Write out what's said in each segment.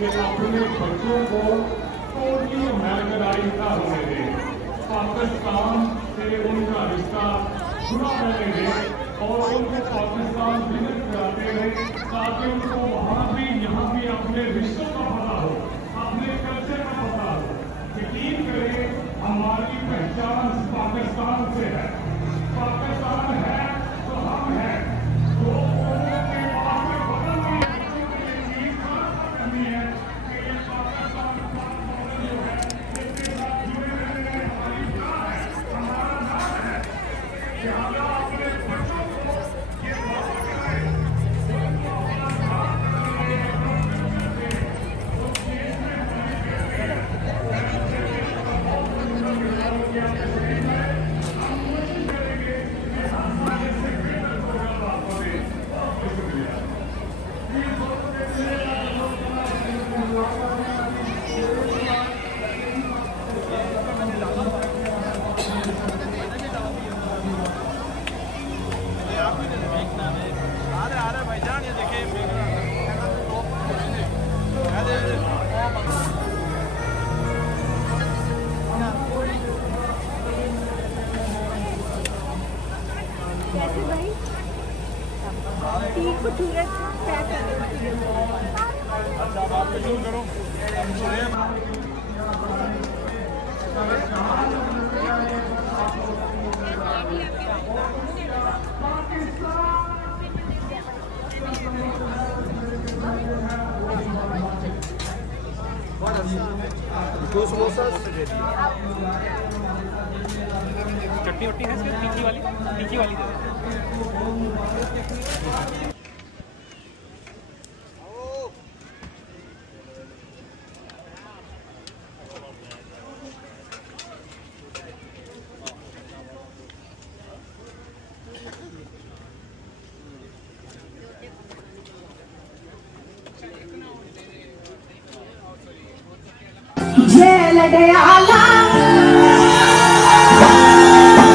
कि अपने बच्चों को टोटली अमेरिकनाइज ना होने दें, पाकिस्तान से उनका रिश्ता जुड़ा रहने दें और उनको पाकिस्तान विजिट कराते रहे ताकि उनको वहाँ भी यहाँ भी अपने रिश्तों का पता हो, अपने कल्चर का पता हो। यकीन करें हमारी पहचान पाकिस्तान से है, पाकिस्तान है तो हम हैं। तो लोगों के पास में बदल में बच्चों के लिए चीज करनी है कि ये पाकिस्तान जो है इसके साथ जुड़े रहने में हमारी क्या है, हमारा नाम है। लिहाजा अपने बच्चों को ये बात कराएं, उनको अपना नाम बनाइए, उस चीज में हमें कहते हैं कैसे भाई ठीक भटूरे पैक करो। चटनी वट्टी है इसमें, तीखी वाली दे दो। जेल गया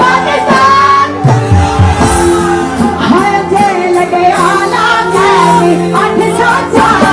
पाकिस्तान है, जेल गया आठ सौ चार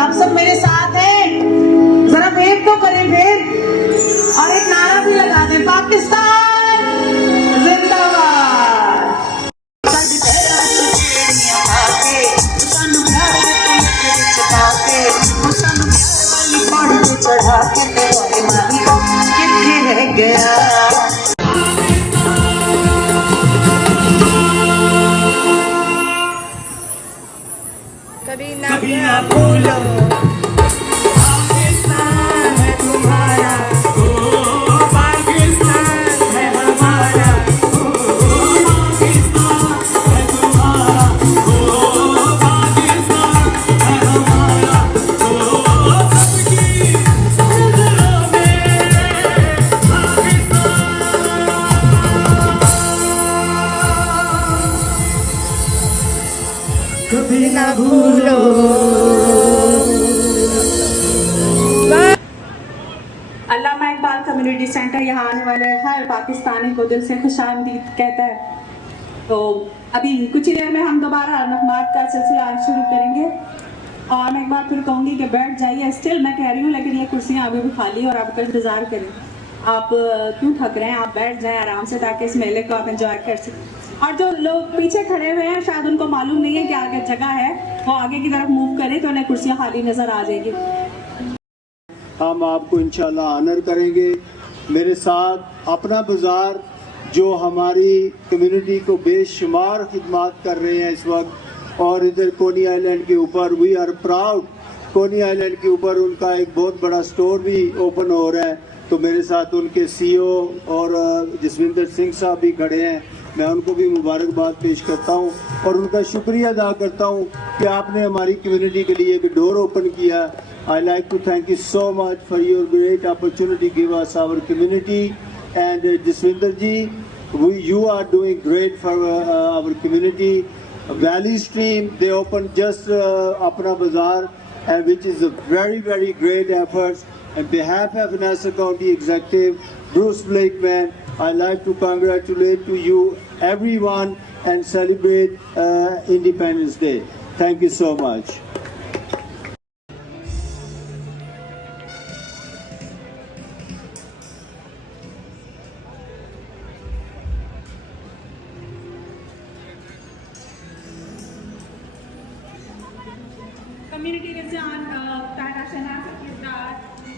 आप सब मेरे साथ हैं, जरा वेट तो करें फिर और एक नारा भी लगा दें, पाकिस्तान जिंदाबाद। चढ़ा के कितने रह गया कभी ना भूलो पाकिस्तान है तुम्हारा, ओ पाकिस्तान है हमारा, ओ पाकिस्तान है तुम्हारा, ओ पाकिस्तान है हमारा, ओ सबकी नजरों में पाकिस्तान। कभी ना भूलो। अल्लामा इकबाल कम्युनिटी सेंटर यहाँ आने वाले हर पाकिस्तानी को दिल से खुशामदीद कहता है। तो अभी कुछ ही देर में हम दोबारा नगमात का सिलसिला शुरू करेंगे और मैं एक बार फिर कहूँगी कि बैठ जाइए। स्टिल मैं कह रही हूँ, लेकिन ये कुर्सियाँ अभी भी खाली और आपका इंतजार करें। आप क्यों थक रहे हैं, आप बैठ जाएं आराम से ताकि इस मेले को आप एंजॉय कर सकें। और जो लोग पीछे खड़े हुए हैं शायद उनको मालूम नहीं है कि आगे जगह है, वो आगे की तरफ मूव करें तो उन्हें कुर्सियाँ खाली नजर आ जाएगी। हम आपको इंशाल्लाह ऑनर करेंगे। मेरे साथ अपना बाजार जो हमारी कम्युनिटी को बेशुमार खिदमत कर रहे हैं इस वक्त, और इधर कोनी आइलैंड के ऊपर वी आर प्राउड, कोनी आइलैंड के ऊपर उनका एक बहुत बड़ा स्टोर भी ओपन हो रहा है। तो मेरे साथ उनके CEO और जसविंदर सिंह साहब भी खड़े हैं। मैं उनको भी मुबारकबाद पेश करता हूँ और उनका शुक्रिया अदा करता हूँ कि आपने हमारी कम्युनिटी के लिए एक डोर ओपन किया। I like to thank you so much for your great opportunity give us our community and Jaswinder ji, you are doing great for our community. Valley Stream, they opened just Apna Bazaar, and which is a very great effort. On behalf of Nassau County Executive Bruce Blakeman, I'd like to congratulate to you everyone and celebrate Independence Day. Thank you so much. Community ने जान तारा शनाख्त किरदार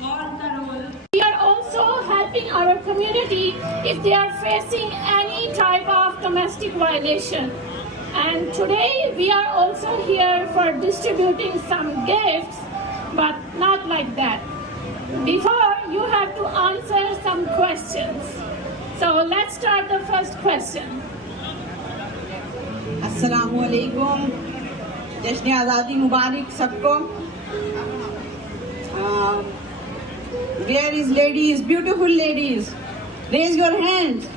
और उनका role. We are also helping our community if they are facing any type of domestic violation. And today we are also here for distributing some gifts, but not like that. Before, you have to answer some questions. So let's start the first question. अस्सलामु अलैकुम, जश्न आज़ादी मुबारक सबको। Where is ladies, beautiful ladies? Raise your hands.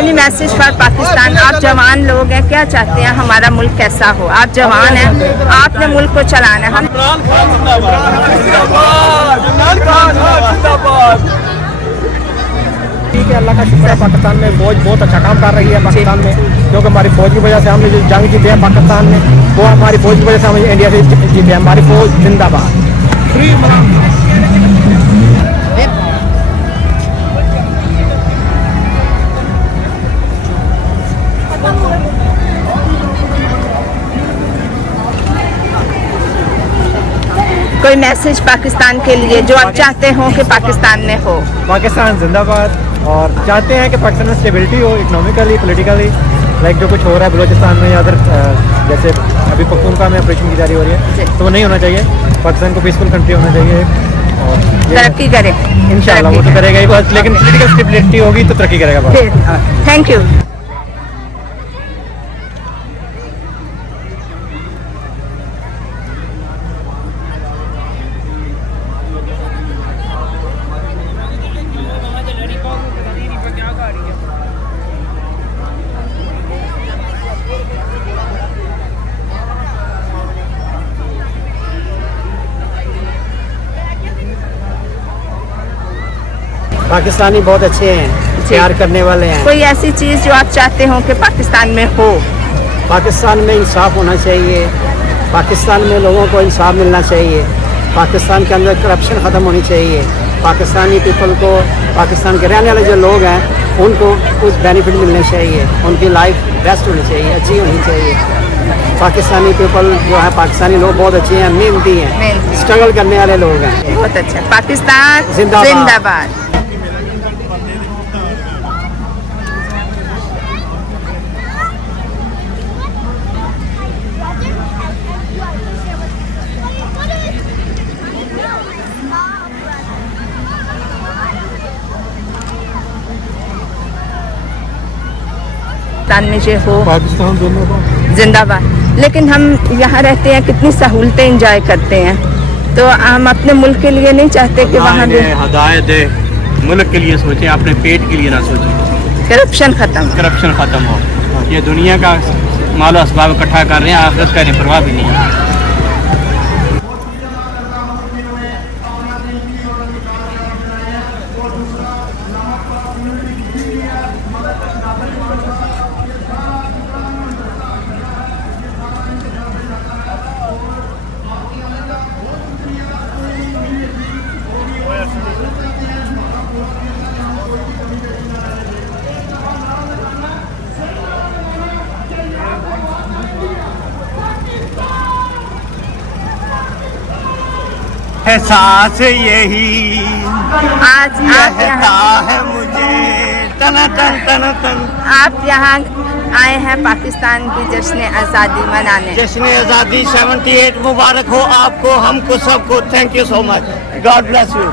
Any message for Pakistan. आप जवान लोग हैं, क्या चाहते हैं हमारा मुल्क कैसा हो? आप जवान हैं, आपने मुल्क को चलाना है। हम ठीक है, अल्लाह का शुक्र है, पाकिस्तान में फौज बहुत अच्छा काम कर रही है पाकिस्तान में, क्योंकि हमारी फौज की वजह से हमने जो जंग जीते हैं पाकिस्तान में, वो हमारी फौज की वजह से हम इंडिया से जीते हैं। हमारी फौज जिंदाबाद। कोई मैसेज पाकिस्तान के लिए जो आप चाहते हो कि पाकिस्तान में हो? पाकिस्तान जिंदाबाद। और चाहते हैं कि पाकिस्तान में स्टेबिलिटी हो, इकोनॉमिकली, पॉलिटिकली। लाइक जो कुछ हो रहा है बलूचिस्तान में या अदर, जैसे अभी पख्तूनख्वा में ऑपरेशन की जारी हो रही है, तो वो नहीं होना चाहिए। पाकिस्तान को पीसफुल कंट्री होना चाहिए तरक्की करे इंशाल्लाह वो तो करेगा ही बस, लेकिन पॉलिटिकल स्टेबिलिटी होगी तो तरक्की करेगा बस। Thank you. पाकिस्तानी बहुत अच्छे हैं, प्यार करने वाले हैं। कोई ऐसी चीज जो आप चाहते हो कि पाकिस्तान में हो? पाकिस्तान में इंसाफ होना चाहिए, पाकिस्तान में लोगों को इंसाफ मिलना चाहिए, पाकिस्तान के अंदर करप्शन ख़त्म होनी चाहिए, पाकिस्तानी पीपल को, पाकिस्तान के रहने वाले जो लोग हैं उनको कुछ बेनिफिट मिलने चाहिए, उनकी लाइफ बेस्ट होनी चाहिए, अच्छी होनी चाहिए। पाकिस्तानी पीपल जो है, पाकिस्तानी लोग बहुत अच्छे हैं, मेहनती हैं, स्ट्रगल करने वाले लोग हैं। बहुत अच्छा। पाकिस्तान जिंदाबाद। जिंदाबाद। पाकिस्तान में जो हो, पाकिस्तान जिंदाबाद। लेकिन हम यहाँ रहते हैं, कितनी सहूलतें एंजॉय करते हैं, तो हम अपने मुल्क के लिए नहीं चाहते कि वहाँ भी हदायत दे, मुल्क के लिए सोचें, अपने पेट के लिए ना सोचें। करप्शन खत्म हो। ये दुनिया का मालो असबाब इकट्ठा कर रहे हैं, आखिरत का इन्हें परवाह भी नहीं है। एहसास यही आज आप यहाँ है मुझे तन तन तन तन। आप यहाँ आए हैं पाकिस्तान की जश्न आज़ादी मनाने। जश्न आज़ादी 78 मुबारक हो आपको, हमको सबको। Thank you so much, God bless you.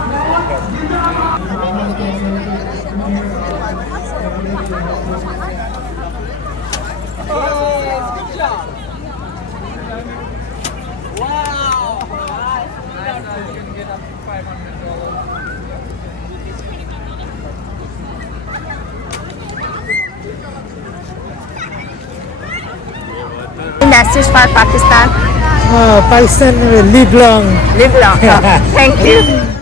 Message for Pakistan. Pakistan live long. Live long. Thank you.